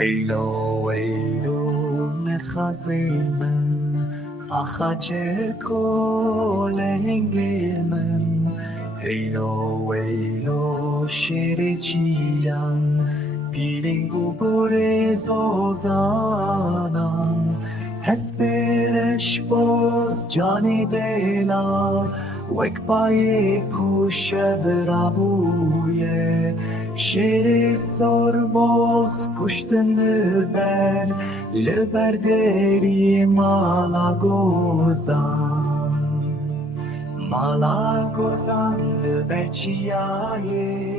ایلو ایلو مرخز من آخاچ کلنگ من ایلو ایلو شیر چیان پیلنگو بر زوزانم هسپرش باز جان دلا وک پای کوش برابویه شیر سرباز کشتن لبر دری مالا گوزان لبر چیایه